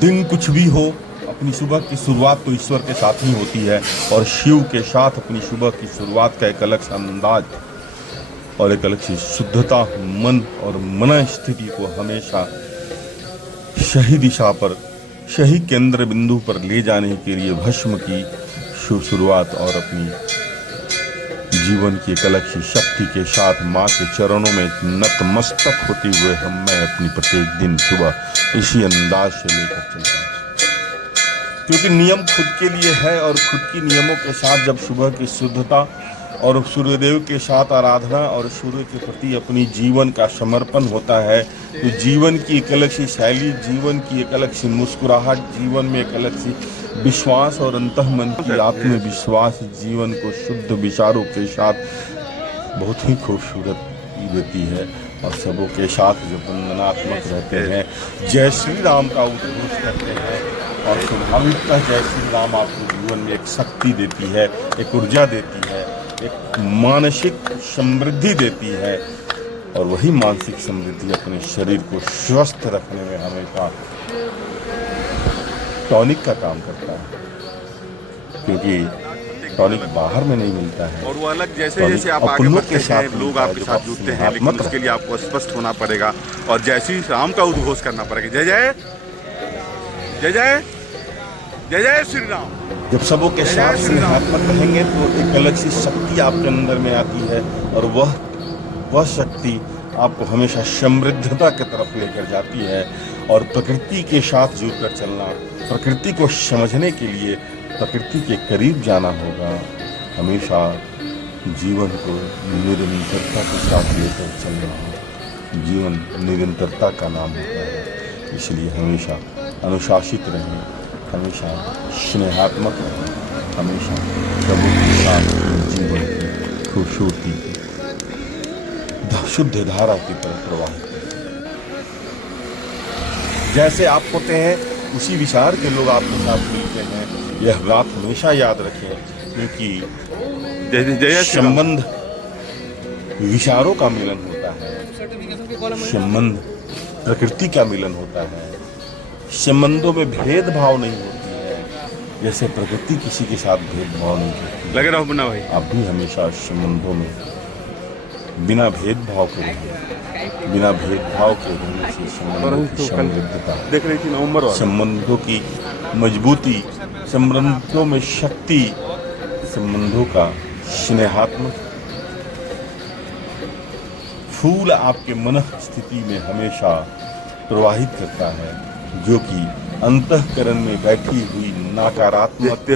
दिन कुछ भी हो, अपनी सुबह की शुरुआत तो ईश्वर के साथ ही होती है और शिव के साथ अपनी सुबह की शुरुआत का एक अलग सा अंदाज और एक अलग सी शुद्धता मन और मन स्थिति को हमेशा सही दिशा पर, सही केंद्र बिंदु पर ले जाने के लिए भस्म की शुभ शुरुआत और अपनी जीवन की एक अलग सी शक्ति के साथ माँ के चरणों में नतमस्तक होते हुए मैं अपनी प्रत्येक दिन सुबह इसी अंदाज से लेकर चलता हूँ, क्योंकि नियम खुद के लिए है और खुद की नियमों के साथ जब सुबह की शुद्धता और सूर्यदेव के साथ आराधना और सूर्य के प्रति अपनी जीवन का समर्पण होता है तो जीवन की एक अलग सी शैली, जीवन की एक अलग सी मुस्कुराहट, जीवन में एक अलग सी विश्वास और अंतःमन की आत्मविश्वास जीवन को शुद्ध विचारों के साथ बहुत ही खूबसूरत देती है। और सबों के साथ जो वंदनात्मक रहते हैं, जय श्री राम का उद्घोष करते हैं और स्वाभाविकता जय श्री राम आपको जीवन में एक शक्ति देती है, एक ऊर्जा देती है, एक मानसिक समृद्धि देती है और वही मानसिक समृद्धि अपने शरीर को स्वस्थ रखने में हमेशा टॉनिक का काम करता है, क्योंकि टॉनिक बाहर में नहीं मिलता है और वो अलग जैसे जैसे आप आगे बढ़ते हैं लोग आपके साथ जुड़ते हैं, लेकिन उसके लिए आपको स्पष्ट होना पड़ेगा और जय श्री राम का उद्घोष करना पड़ेगा। जय जय जय जय जय जय श्री राम। जब सबों के साथ स्नेहात्मक रहेंगे तो एक अलग सी शक्ति आपके अंदर में आती है और वह शक्ति आपको हमेशा समृद्धता की तरफ लेकर जाती है। और प्रकृति के साथ जुड़कर चलना, प्रकृति को समझने के लिए प्रकृति के करीब जाना होगा। हमेशा जीवन को निरंतरता के साथ लेकर चलना होगा। जीवन निरंतरता का नाम होता है, इसलिए हमेशा अनुशासित रहें, हमेशा स्नेहात्मक रहें, हमेशा प्रभु के साथ जीवन की खूबसूरती शुद्ध धारा की तरफ प्रवाहित करें। जैसे आप होते हैं उसी विचार के लोग आपके साथ मिलते हैं, यह बात हमेशा याद रखें, क्योंकि संबंध विचारों का मिलन होता है, संबंध प्रकृति का मिलन होता है। संबंधों में भेदभाव नहीं होती है, जैसे प्रकृति किसी के साथ भेदभाव नहीं करती। लगे रहो बना भाई, आप भी हमेशा संबंधों में बिना भेदभाव के रहें, बिना भेदभाव के रहने से संबंधों की समृद्धता, देख रही थी नवंबर वाला, संबंधों की मजबूती, संबंधों में शक्ति, संबंधों का स्नेहात्मक फूल आपके मन स्थिति में हमेशा प्रवाहित करता है, जो कि अंतःकरण में बैठी हुई नकारात्मक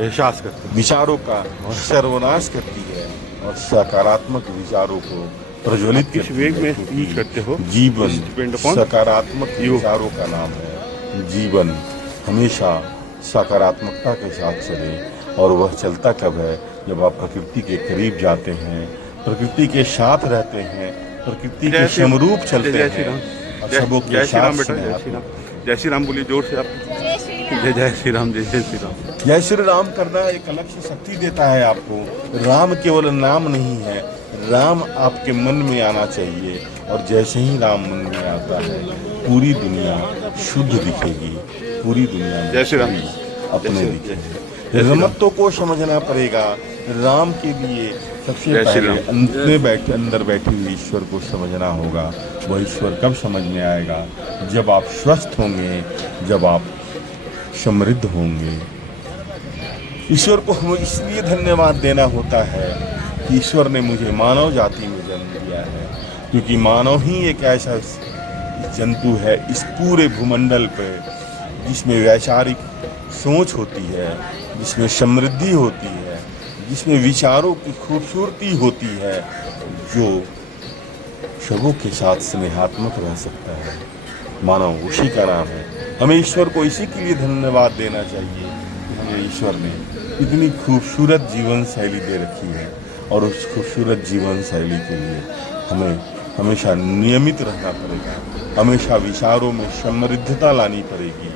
एहसास करते विचारों का सर्वनाश करती है और सकारात्मक विचारों को प्रज्वलित किस वेग में यूज करते हो। जीवन सकारात्मक विचारों का नाम है। जीवन हमेशा सकारात्मकता के साथ चले और वह चलता कब है, जब आप प्रकृति के करीब जाते हैं, प्रकृति के साथ रहते हैं, प्रकृति के समरूप चलते हैं और सबों के साथ। जय श्री राम बोलिए जोर से आप। जय जय श्री राम, जय जय श्री राम। जय श्री राम करना एक अलग सी शक्ति देता है आपको। राम केवल नाम नहीं है, राम आपके मन में आना चाहिए और जैसे ही राम मन में आता है पूरी दुनिया शुद्ध दिखेगी, पूरी दुनिया में जय श्री राम अपने दिखेगी। रमत्तों को समझना पड़ेगा। राम के लिए सबसे पहले अंदर बैठे हुए ईश्वर को समझना होगा। वह ईश्वर कब समझ में आएगा? जब आप स्वस्थ होंगे, जब आप समृद्ध होंगे। ईश्वर को हमें इसलिए धन्यवाद देना होता है कि ईश्वर ने मुझे मानव जाति में जन्म दिया है, क्योंकि मानव ही एक ऐसा जंतु है इस पूरे भूमंडल पर जिसमें वैचारिक सोच होती है, जिसमें समृद्धि होती है, जिसमें विचारों की खूबसूरती होती है, जो सबों के साथ स्नेहात्मक रह सकता है। मानव उसी का नाम है। हमें ईश्वर को इसी के लिए धन्यवाद देना चाहिए कि हमें ईश्वर ने इतनी खूबसूरत जीवन शैली दे रखी है और उस खूबसूरत जीवन शैली के लिए हमें हमेशा नियमित रहना पड़ेगा, हमेशा विचारों में समृद्धता लानी पड़ेगी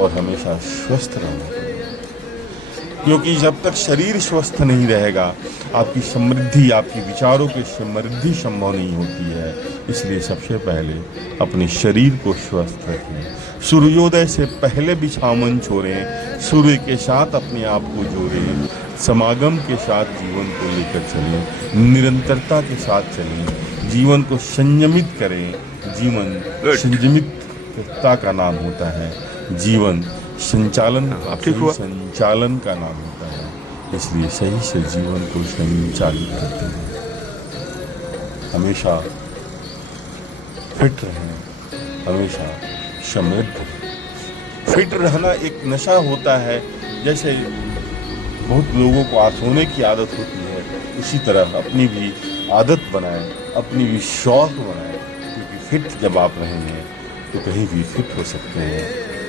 और हमेशा स्वस्थ रहना पड़ेगा। क्योंकि जब तक शरीर स्वस्थ नहीं रहेगा आपकी समृद्धि, आपकी विचारों की समृद्धि संभव नहीं होती है। इसलिए सबसे पहले अपने शरीर को स्वस्थ रखें। सूर्योदय से पहले बिछावन छोड़ें, सूर्य के साथ अपने आप को जोड़ें, समागम के साथ जीवन को लेकर चलें, निरंतरता के साथ चलें, जीवन को संयमित करें। जीवन संयमितता का नाम होता है, जीवन संचालन संचालन का नाम होता है। इसलिए सही से जीवन को संचालित करते हैं। हमेशा फिट रहें, हमेशा समृद्ध रहें। फिट रहना एक नशा होता है। जैसे बहुत लोगों को सोने की आदत होती है, उसी तरह अपनी भी आदत बनाएं, अपनी भी शौक बनाएं। क्योंकि फिट जब आप रहेंगे तो कहीं भी फिट हो सकते हैं,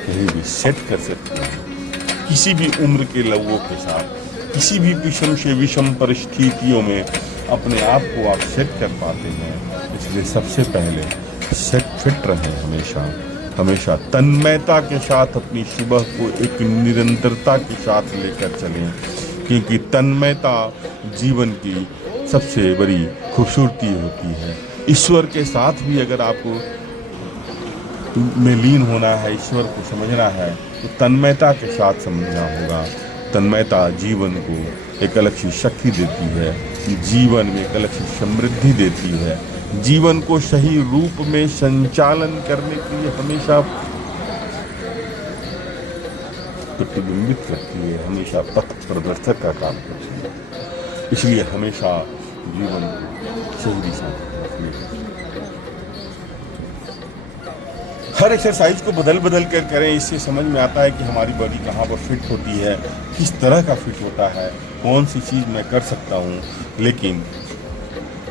कहीं भी सेट कर सकते हैं। किसी भी उम्र के लोगों के साथ, किसी भी विषम से विषम परिस्थितियों में अपने आप को आप सेट कर पाते हैं। इसलिए सबसे पहले फिट रहें, हमेशा हमेशा तन्मयता के साथ अपनी सुबह को एक निरंतरता के साथ लेकर चलें। क्योंकि तन्मयता जीवन की सबसे बड़ी खूबसूरती होती है। ईश्वर के साथ भी अगर आपको में लीन होना है, ईश्वर को समझना है, तो तन्मयता के साथ समझना होगा। तन्मयता जीवन को एक अलग सी शक्ति देती है, जीवन में एक अलग सी समृद्धि देती है, जीवन को सही रूप में संचालन करने के लिए हमेशा प्रतिबिंबित करती है, हमेशा पथ प्रदर्शक का काम करती है। इसलिए हमेशा जीवन को सही दिशा में रखिए। हर एक्सरसाइज को बदल बदल कर करें, इससे समझ में आता है कि हमारी बॉडी कहाँ पर फिट होती है, किस तरह का फिट होता है, कौन सी चीज़ मैं कर सकता हूँ। लेकिन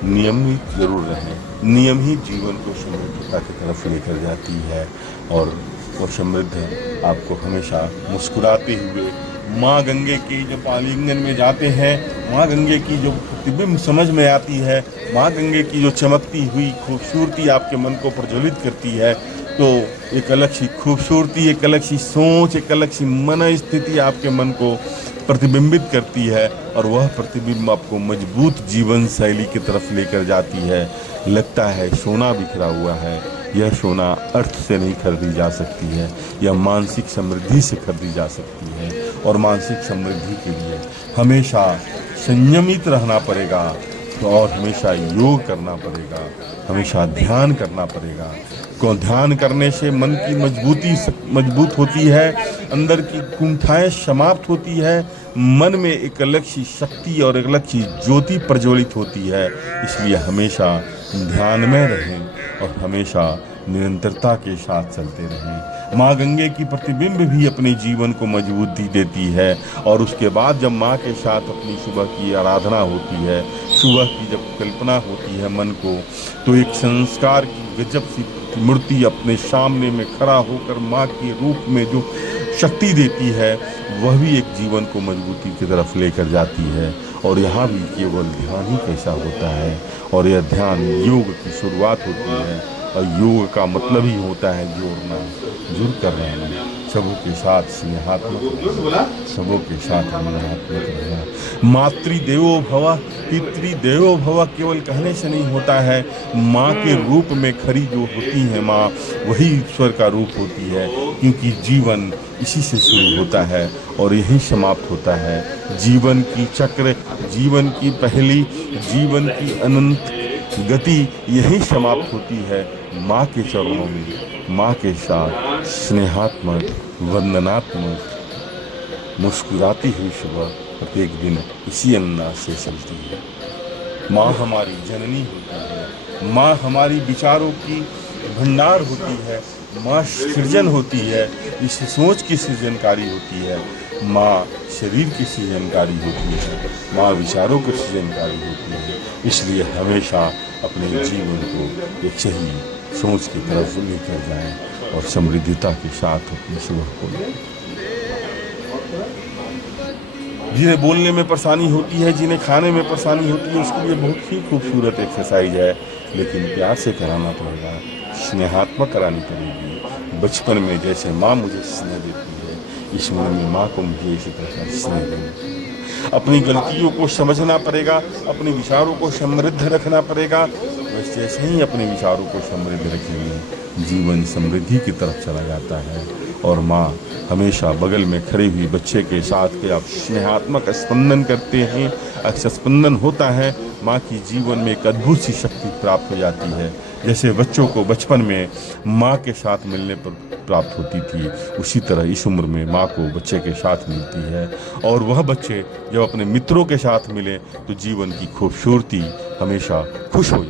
नियमित जरूर रहें। नियम ही जीवन को समृद्धता की तरफ लेकर जाती है और वो समृद्ध आपको हमेशा मुस्कुराते हुए माँ गंगे की जो आलिंगन में जाते हैं, माँ गंगे की जो प्रतिबिंब समझ में आती है, माँ गंगे की जो चमकती हुई खूबसूरती आपके मन को प्रज्वलित करती है, तो एक अलग सी खूबसूरती, एक अलग सी सोच, एक अलग सी मन स्थिति आपके मन को प्रतिबिंबित करती है और वह प्रतिबिंब आपको मजबूत जीवन शैली की तरफ लेकर जाती है। लगता है सोना बिखरा हुआ है, यह सोना अर्थ से नहीं खरीदी जा सकती है, यह मानसिक समृद्धि से खरीदी जा सकती है। और मानसिक समृद्धि के लिए हमेशा संयमित रहना पड़ेगा और हमेशा योग करना पड़ेगा, हमेशा ध्यान करना पड़ेगा। को ध्यान करने से मन की मजबूत होती है, अंदर की कुंठाएं समाप्त होती है, मन में एक अलग सी शक्ति और एक अलग सी ज्योति प्रज्वलित होती है। इसलिए हमेशा ध्यान में रहें और हमेशा निरंतरता के साथ चलते रहें। माँ गंगे की प्रतिबिंब भी अपने जीवन को मजबूती देती है और उसके बाद जब माँ के साथ अपनी सुबह की आराधना होती है, सुबह की जब कल्पना होती है मन को, तो एक संस्कार की गजब सी मूर्ति अपने सामने में खड़ा होकर माँ के रूप में जो शक्ति देती है, वह भी एक जीवन को मजबूती की तरफ लेकर जाती है। और यहाँ भी केवल ध्यान ही कैसा होता है, और यह ध्यान योग की शुरुआत होती है और योग का मतलब ही होता है जोड़ना, जुड़ कर रहना, सबों के साथ स्नेहात्मक रहना, सबों के साथ अनुग्रहात्मक रहना। मातृदेवो भव पितृदेवो भव केवल कहने से नहीं होता है, माँ के रूप में खड़ी जो होती है माँ, वही ईश्वर का रूप होती है। क्योंकि जीवन इसी से शुरू होता है और यही समाप्त होता है। जीवन की चक्र, जीवन की पहली, जीवन की अनंत गति यही समाप्त होती है माँ के चरणों में, माँ के साथ स्नेहात्मक, वंदनात्मक, मुस्कुराती हुई सुबह प्रत्येक दिन इसी अंदाज से चलती है। माँ हमारी जननी होती है, माँ हमारी विचारों की भंडार होती है, माँ सृजन होती है, इस सोच की सृजनकारी होती है, माँ शरीर की सृजनकारी होती है, माँ विचारों की सृजनकारी होती है। इसलिए हमेशा अपने जीवन को एक सही सोच की तरफ लेकर जाएं और समृद्धता के साथ अपनी सुबह को लें। जिन्हें बोलने में परेशानी होती है, जिन्हें खाने में परेशानी होती है, उसके लिए बहुत ही खूबसूरत एक्सरसाइज है, लेकिन प्यार से कराना पड़ेगा, स्नेहात्मक करानी पड़ेगी। बचपन में जैसे माँ मुझे स्नेह देती है, इस उम्र में माँ को मुझे इसी तरह स्नेह देना। अपनी गलतियों को समझना पड़ेगा, अपने विचारों को समृद्ध रखना पड़ेगा। बस जैसे ही अपने विचारों को समृद्ध रखेंगे जीवन समृद्धि की तरफ चला जाता है। और माँ हमेशा बगल में खड़े हुई बच्चे के साथ के आप स्नेहात्मक स्पंदन करते हैं, अक्सर स्पंदन होता है। माँ की जीवन में एक अद्भुत सी शक्ति प्राप्त हो जाती है। जैसे बच्चों को बचपन में माँ के साथ मिलने पर प्राप्त होती थी, उसी तरह इस उम्र में माँ को बच्चे के साथ मिलती है। और वह बच्चे जब अपने मित्रों के साथ मिले तो जीवन की खूबसूरती हमेशा खुश हो जाए।